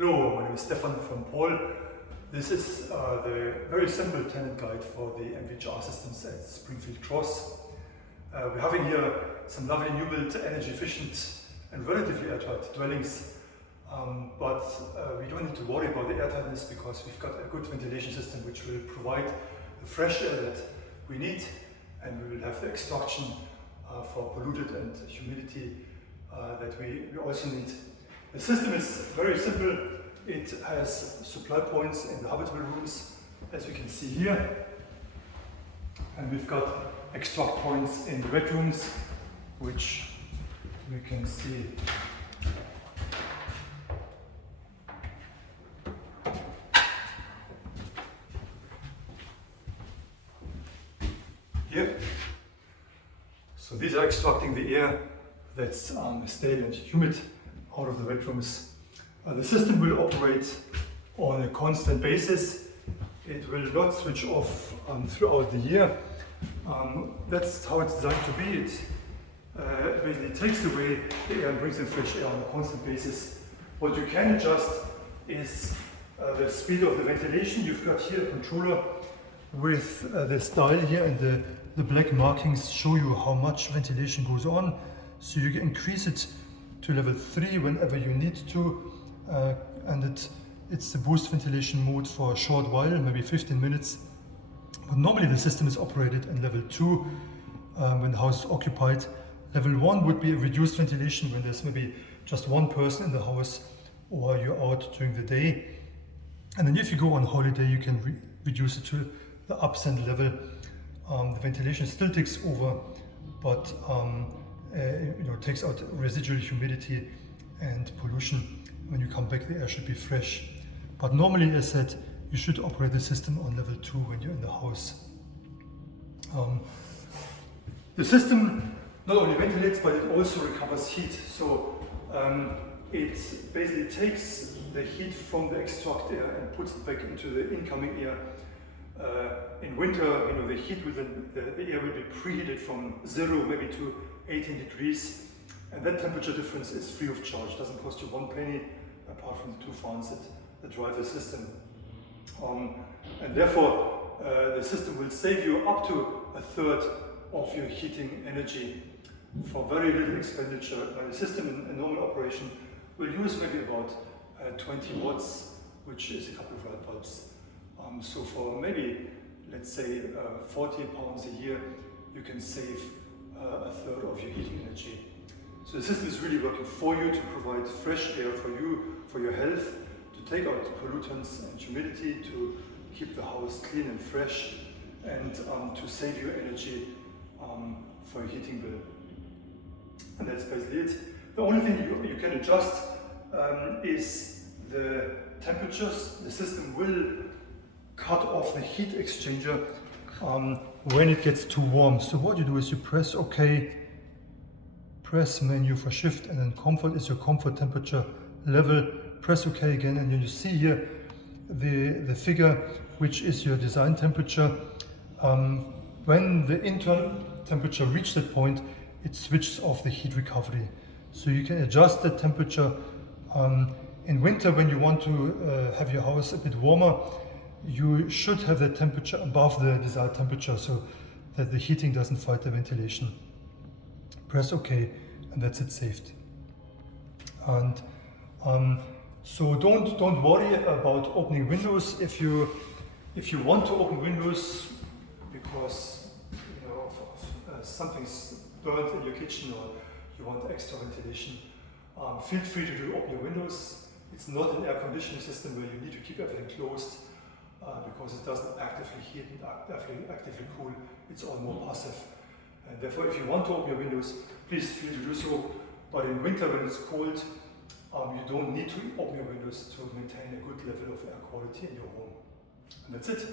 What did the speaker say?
Hello, my name is Stefan from Paul. This is the very simple tenant guide for the MVHR systems at Springfield Cross. We have in here some lovely new built, energy efficient and relatively airtight dwellings, but we don't need to worry about the airtightness because we've got a good ventilation system which will provide the fresh air that we need, and we will have the extraction for polluted and humidity that we also need. The system is very simple. It has supply points in the habitable rooms, as we can see here, and we've got extract points in the bedrooms, which we can see. Here. So these are extracting the air that's stale and humid out of the bedrooms. The system will operate on a constant basis. It will not switch off throughout the year. That's how it's designed to be. It basically takes away the air and brings in fresh air on a constant basis. What you can adjust is the speed of the ventilation. You've got here a controller with this dial here, and the black markings show you how much ventilation goes on. So you can increase it to level 3 whenever you need to, and it's the boost ventilation mode for a short while, maybe 15 minutes. But normally the system is operated in level 2 when the house is occupied. Level 1 would be a reduced ventilation when there's maybe just one person in the house or you're out during the day. And then if you go on holiday, you can reduce it to the upsend level. The ventilation still takes over, but takes out residual humidity and pollution. When you come back, the air should be fresh. But normally, as said, you should operate the system on level 2 when you're in the house. The system not only ventilates, but it also recovers heat. So it basically takes the heat from the extract air and puts it back into the incoming air. In winter, the heat within the air will be preheated from 0 maybe to 18 degrees, and that temperature difference is free of charge. It doesn't cost you one penny, apart from the 2 fans that drive the system. And therefore, the system will save you up to a third of your heating energy for very little expenditure. Now, the system in normal operation will use maybe about 20 watts, which is a couple of light bulbs. So for maybe, let's say, £40 a year, you can save a third of your heating energy. So the system is really working for you to provide fresh air for you, for your health, to take out pollutants and humidity, to keep the house clean and fresh, and to save you energy for your heating bill. And that's basically it. The only thing you can adjust is the temperatures. The system will cut off the heat exchanger when it gets too warm. So what you do is you press OK, press menu for shift, and then comfort is your comfort temperature level. Press OK again, and then you see here the figure, which is your design temperature. When the internal temperature reaches that point, it switches off the heat recovery. So you can adjust the temperature. In winter, when you want to have your house a bit warmer, you should have the temperature above the desired temperature so that the heating doesn't fight the ventilation. Press OK, and that's it, saved. And so don't worry about opening windows. If you want to open windows because something's burnt in your kitchen or you want extra ventilation, feel free to open your windows. It's not an air conditioning system where you need to keep everything closed. Because it doesn't actively heat and actively cool. It's all more passive. And therefore, if you want to open your windows, please feel to do so. But in winter, when it's cold, you don't need to open your windows to maintain a good level of air quality in your home. And that's it.